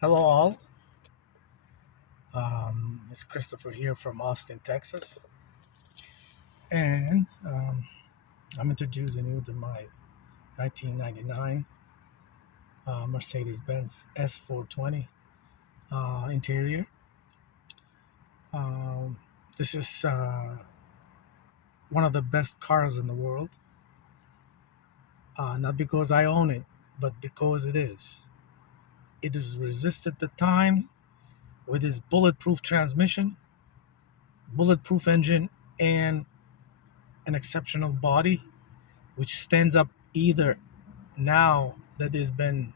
Hello, all. It's Christopher here from Austin, Texas, and I'm introducing you to my 1999 Mercedes-Benz S420 interior. Um, this is one of the best cars in the world, not because I own it, but because it is. It has resisted the time with its bulletproof transmission, bulletproof engine, and an exceptional body, which stands up either now that it's been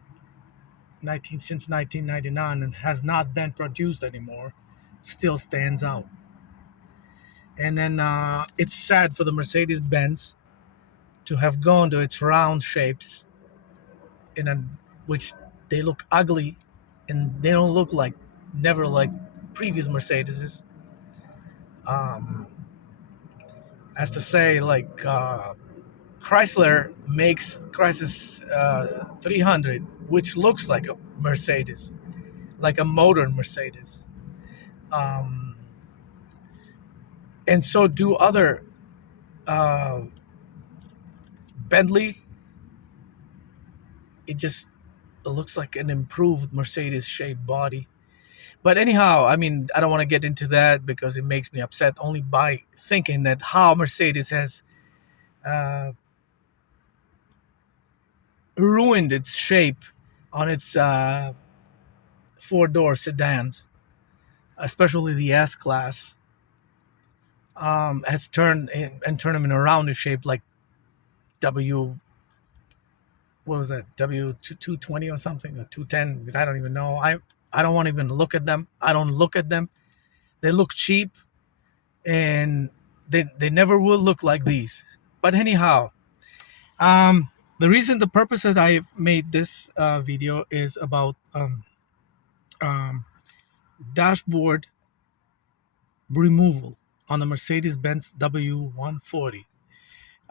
since 1999 and has not been produced anymore, still stands out. And then it's sad for the Mercedes-Benz to have gone to its round shapes, in a, which they look ugly, and they don't look like never like previous Mercedeses. Um, as to say, like Chrysler makes Chrysler 300, which looks like a Mercedes, like a modern Mercedes. Um, and so do other uh, Bentley. It looks like an improved Mercedes shaped body. But anyhow, I mean, I don't want to get into that because it makes me upset only by thinking that how Mercedes has uh, ruined its shape on its four-door sedans, especially the S class. Has turned them in a rounded shape like W. What was that? W220 or something, or 210? I don't even know. I don't want to even look at them. I don't look at them. They look cheap, and they never will look like these. But anyhow, um, the purpose that I made this video is about um, dashboard removal on the Mercedes-Benz W140.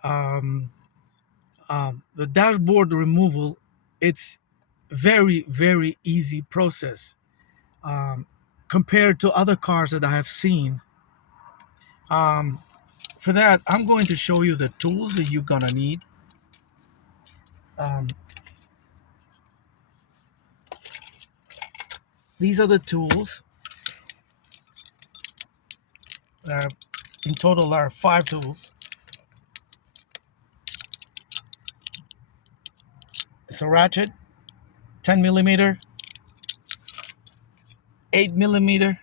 Um, the dashboard removal, it's very easy process compared to other cars that I have seen. um, for that, I'm going to show you the tools that you're gonna need. um, these are the tools. uh, in total there are 5 tools. It's a ratchet, 10 millimeter, 8 millimeter,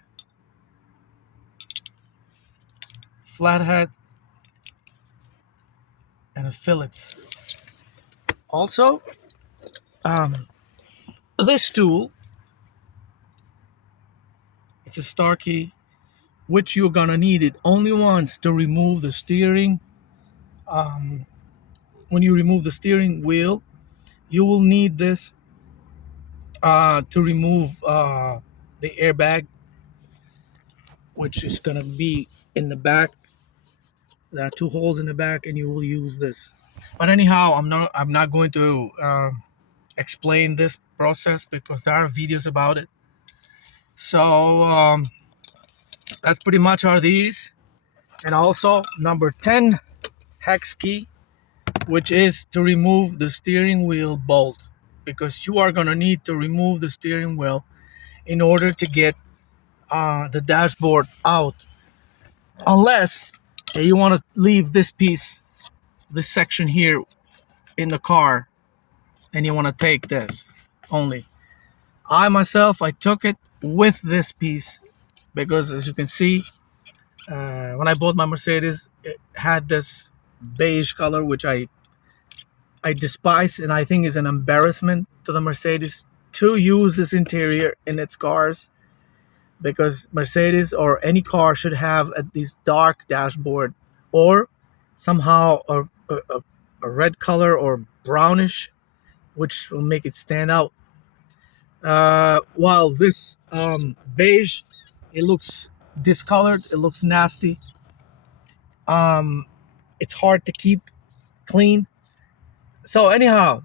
flathead, and a Phillips. Also, um, this tool, it's a star key, which you're gonna need it only once to remove the steering. um, when you remove the steering wheel, you will need this to remove the airbag, which is gonna be in the back. There are 2 holes in the back, and you will use this. But anyhow, I'm not going to explain this process because there are videos about it. So that's pretty much are these. And also number 10 hex key, which is to remove the steering wheel bolt, because you are going to need to remove the steering wheel in order to get the dashboard out, unless you want to leave this piece, this section here in the car, and you want to take this only. I myself, I took it with this piece because, as you can see, when I bought my Mercedes, it had this beige color, which I despise, and I think is an embarrassment to the Mercedes to use this interior in its cars, because Mercedes or any car should have at least dark dashboard, or somehow a red color or brownish, which will make it stand out. While this beige, it looks discolored, it looks nasty. um, it's hard to keep clean. So anyhow,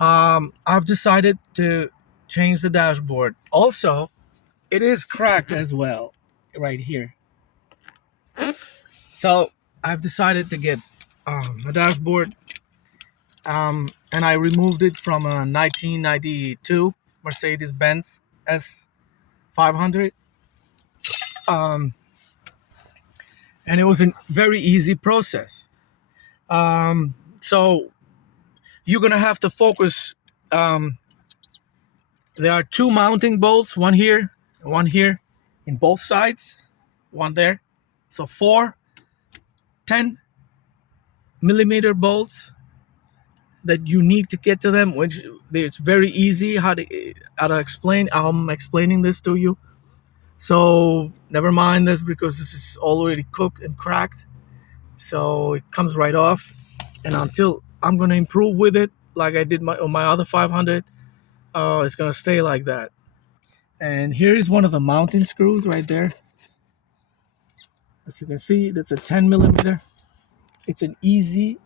I've decided to change the dashboard. Also, it is cracked as well right here. So I've decided to get a dashboard, and I removed it from a 1992 Mercedes-Benz S500. Um, and it was a very easy process. So you're gonna have to focus. There are two mounting bolts, one here and one here, in both sides, one there. So 4 10mm bolts that you need to get to them, which it's very easy how to explain. I'm explaining this to you, so never mind this because this is already cooked and cracked, so it comes right off. And until I'm gonna improve with it like I did on my other 500, it's gonna stay like that. And here is one of the mounting screws right there. As you can see, that's a 10mm. It's an easy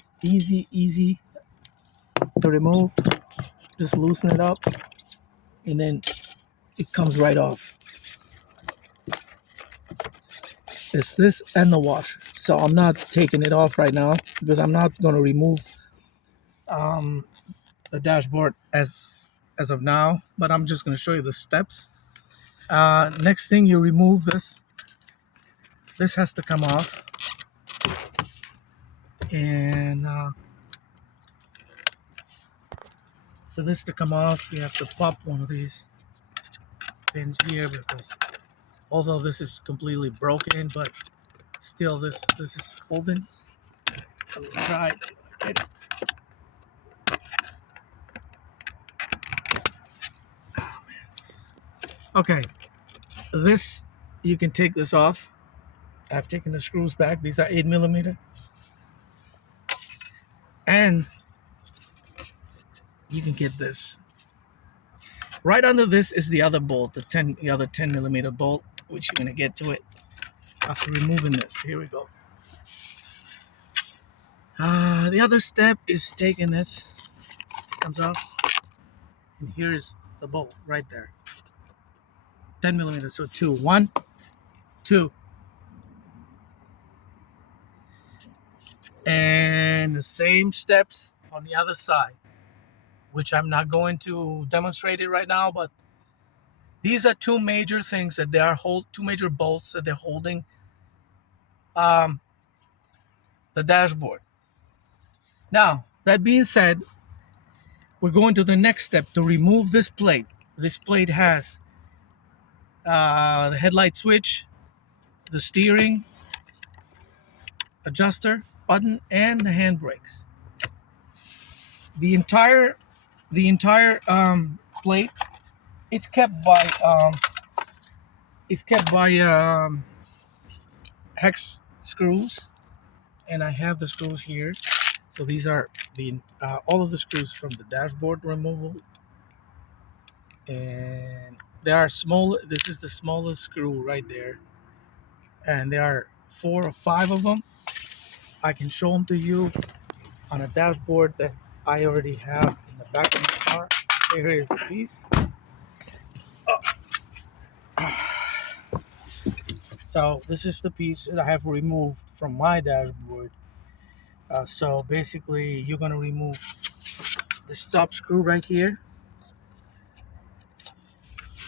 to remove. Just loosen it up and then it comes right off. It's this and the washer. So I'm not taking it off right now because I'm not going to remove the dashboard as of now, but I'm just going to show you the steps. Next thing, you remove this. This has to come off, and for this to come off, you have to pop one of these pins here, because although this is completely broken, but still this is holding. I'm gonna try to get it. Oh, man. Okay, this, you can take this off. I've taken the screws back. These are 8mm, and you can get this. Right under this is the other bolt, the other 10mm bolt, which you're gonna get to it after removing this. Here we go. The other step is taking this. This comes off, and here's the bolt right there. 10mm, so 2, 1, 2, and the same steps on the other side, which I'm not going to demonstrate it right now, but these are two major things that they are two major bolts that they're holding the dashboard. Now, that being said, we're going to the next step to remove this plate. This plate has the headlight switch, the steering adjuster button, and the handbrakes. The entire plate, it's kept by hex screws, and I have the screws here. So these are all of the screws from the dashboard removal, and they are small. This is the smallest screw right there, and there are 4 or 5 of them. I can show them to you on a dashboard that I already have in the back of my car. Here is the piece. So this is the piece that I have removed from my dashboard. So basically, you're gonna remove the stop screw right here,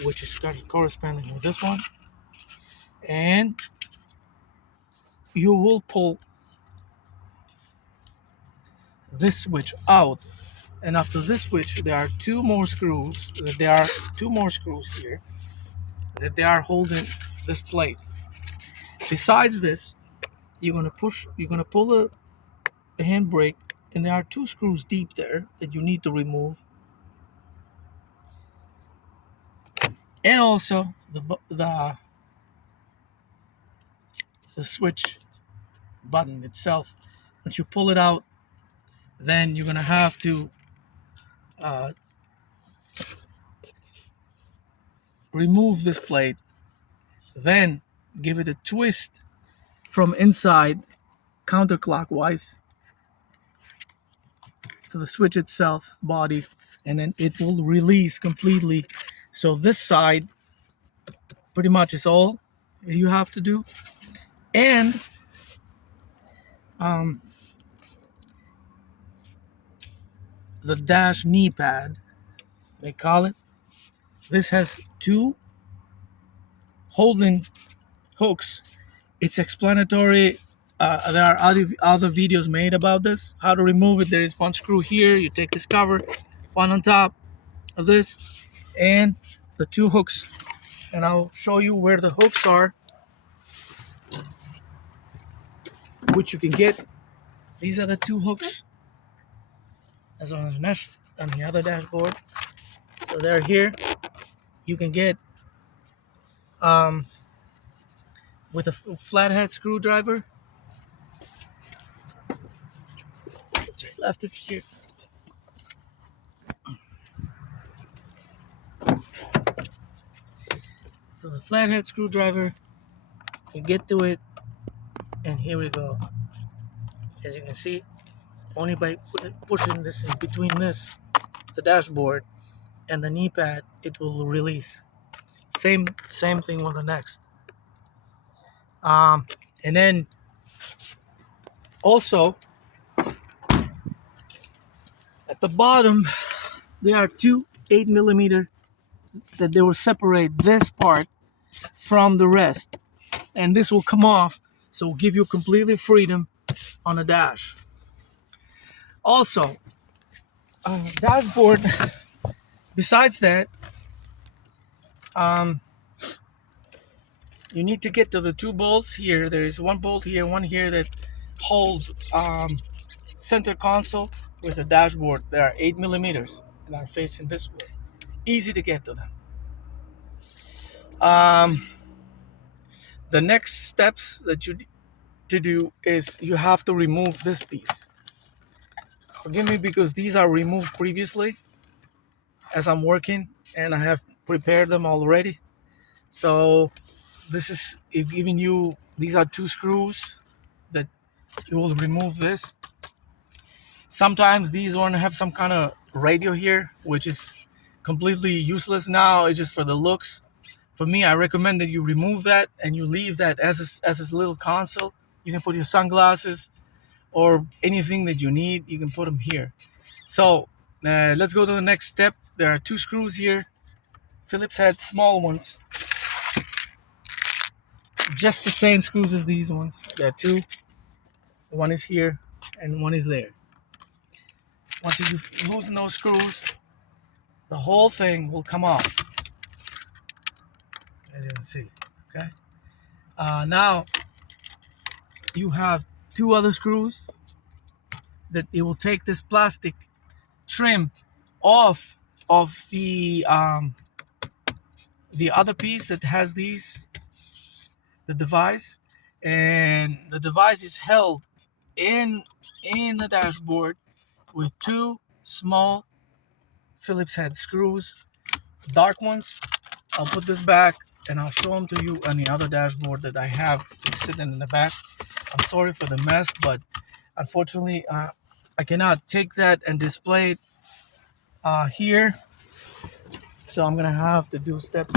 which is corresponding with this one, and you will pull this switch out. And after this switch, there are 2 more screws. There are 2 more screws here that they are holding this plate. Besides this, you're gonna pull the handbrake, and there are 2 screws deep there that you need to remove, and also the switch button itself. Once you pull it out, then you're gonna have to remove this plate, then give it a twist from inside counterclockwise to the switch itself body, and then it will release completely So this side pretty much is all you have to do. And the dash knee pad, they call it, this has two holding hooks. It's explanatory. There are other videos made about this, how to remove it. There is one screw here. You take this cover, one on top of this, and the two hooks. And I'll show you where the hooks are, which you can get. These are the two hooks as on the other dashboard. So they're here. You can get with a flathead screwdriver. Which I left it here. So the flathead screwdriver, you get to it, and here we go. As you can see, only by pushing this in between the dashboard, and the knee pad, it will release. Same thing with the next. And then also at the bottom, there are two 8mm that they will separate this part from the rest, and this will come off, so it will give you completely freedom on the dash. Also, dashboard, besides that, you need to get to the two bolts here. There is one bolt here, one here, that holds center console with the dashboard. They are 8mm and are facing this way. Easy to get to them. The next steps that you need to do is you have to remove this piece. Forgive me because these are removed previously as I'm working, and I have prepared them already. So this is giving you, these are two screws that you will remove this. Sometimes these one have some kind of radio here, which is completely useless now. It's just for the looks. For me, I recommend that you remove that and you leave that as a little console. You can put your sunglasses or anything that you need, you can put them here. So let's go to the next step. There are two screws here. Phillips had small ones, just the same screws as these ones. There are two. One is here and one is there. Once you loosen those screws, the whole thing will come off, as you can see. Okay. Now you have two other screws that it will take this plastic trim off of the other piece that has the device, and the device is held in the dashboard with two small Phillips head screws, dark ones. I'll put this back and I'll show them to you on the other dashboard that I have. It's sitting in the back. I'm sorry for the mess, but unfortunately I cannot take that and display it here, so I'm gonna have to do steps.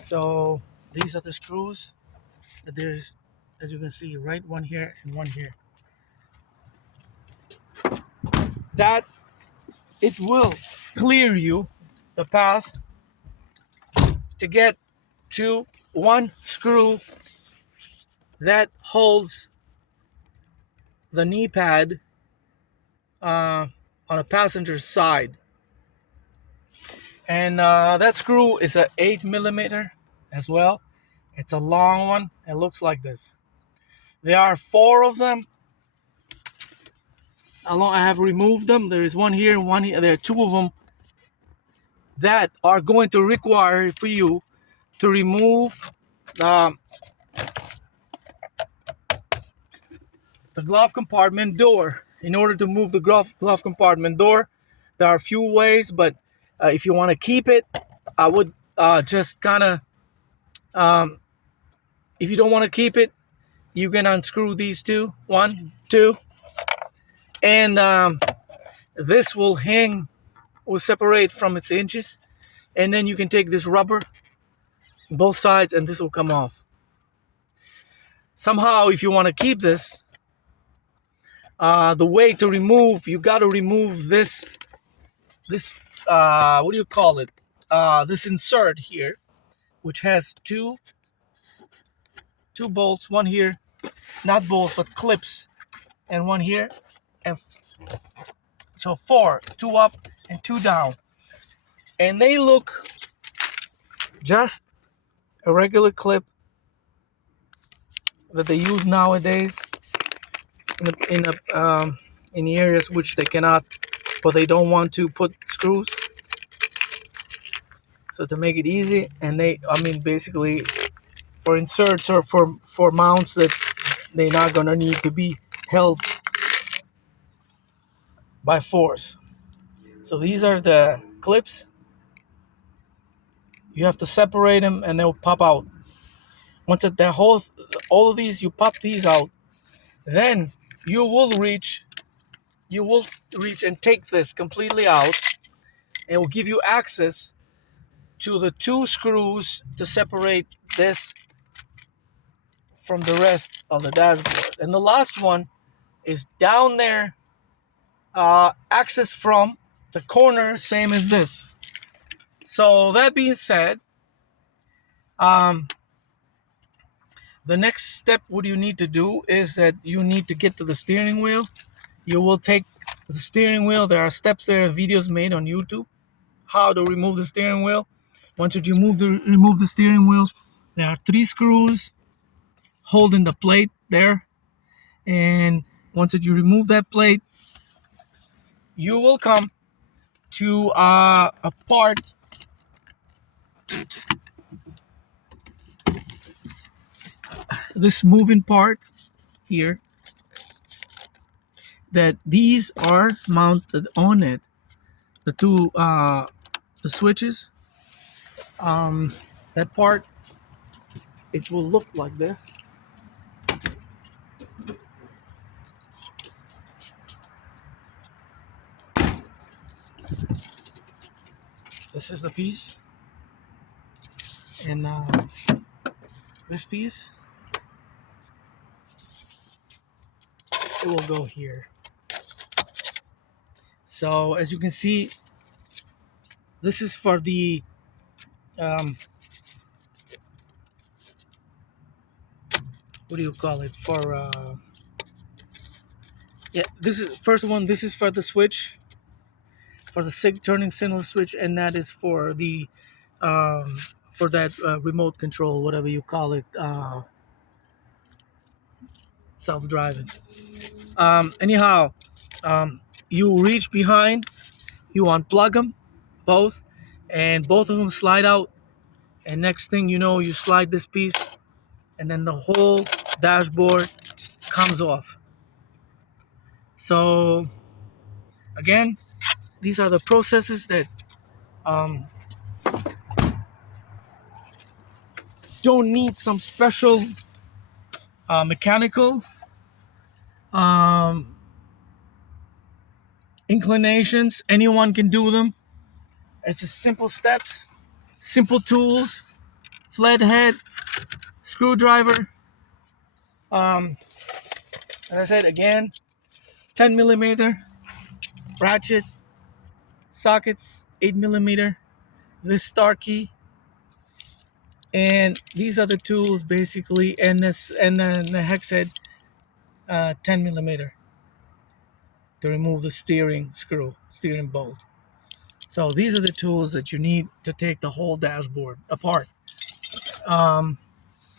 So these are the screws that there's, as you can see, right, one here and one here. That it will clear you the path to get to one screw that holds the knee pad on a passenger's side. And that screw is an 8mm as well. It's a long one. It looks like this. There are 4 of them. I have removed them. There is one here, one here. There are 2 of them that are going to require for you to remove the glove compartment door. In order to move the glove compartment door, there are a few ways, but if you want to keep it, I would just kind of, if you don't want to keep it, you can unscrew these 2, 1, 2, and this will separate from its hinges. and then you can take this rubber both sides and this will come off. Somehow, if you want to keep this, the way to remove, you got to remove this what do you call it, this insert here, which has two bolts, one here, not bolts but clips, and one here, and so four, two up and two down, and they look just a regular clip that they use nowadays in the areas which they cannot, or they don't want to put screws. So to make it easy, and basically for inserts or for mounts that they're not gonna need to be held by force. So these are the clips. You have to separate them and they'll pop out. Once all of these, you pop these out, then you will reach and take this completely out, and it will give you access to the two screws to separate this from the rest of the dashboard. And the last one is down there, access from the corner, same as this. So that being said, the next step, what you need to do is that you need to get to the steering wheel. You will take the steering wheel. There are steps there, videos made on YouTube, how to remove the steering wheel. Once you remove the steering wheel, there are 3 screws holding the plate there. And once you remove that plate, you will come to a part this moving part here, that these are mounted on it, the two the switches. That part, it will look like this. This is the piece, and this piece, it will go here. So as you can see, this is for the what do you call it, for yeah, this is first one. This is for the switch, for the turning signal switch, and that is for the for that remote control, whatever you call it, self-driving. Anyhow, you reach behind, you unplug them both, and both of them slide out, and next thing you know, you slide this piece, and then the whole dashboard comes off. So again, these are the processes that don't need some special mechanical inclinations. Anyone can do them. It's just simple steps, simple tools, flathead, screwdriver. As I said again, 10mm ratchet, sockets, 8mm, this star key, and these are the tools basically, and then the hex head, 10mm to remove the steering bolt. So these are the tools that you need to take the whole dashboard apart.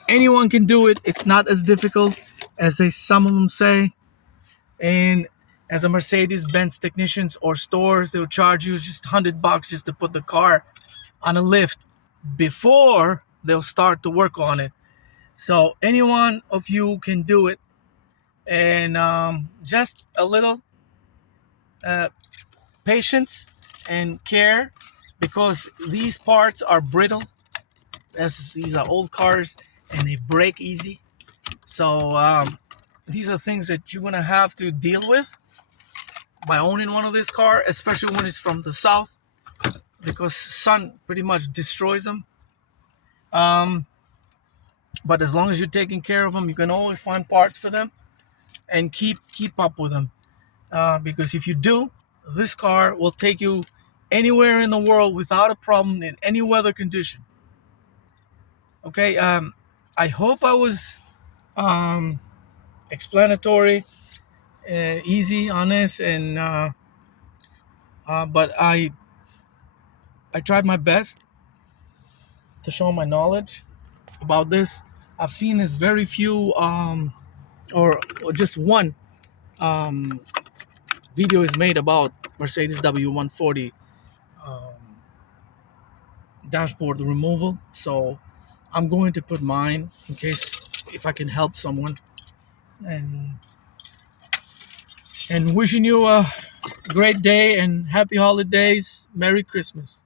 Anyone can do it. It's not as difficult as some of them say. And as a Mercedes-Benz technicians or stores, they'll charge you just $100 just to put the car on a lift before they'll start to work on it. So any one of you can do it, and just a little patience and care, because these parts are brittle, as these are old cars and they break easy. So these are things that you're gonna have to deal with by owning one of this car, especially when it's from the south. because sun pretty much destroys them. But as long as you're taking care of them, you can always find parts for them and keep up with them. Because if you do, this car will take you anywhere in the world without a problem in any weather condition. Okay, I hope I was explanatory, easy, honest, and but I tried my best to show my knowledge about this. I've seen this very few or just one um, video is made about Mercedes W140 um, dashboard removal. So I'm going to put mine in case if I can help someone. And wishing you a great day and happy holidays. Merry Christmas.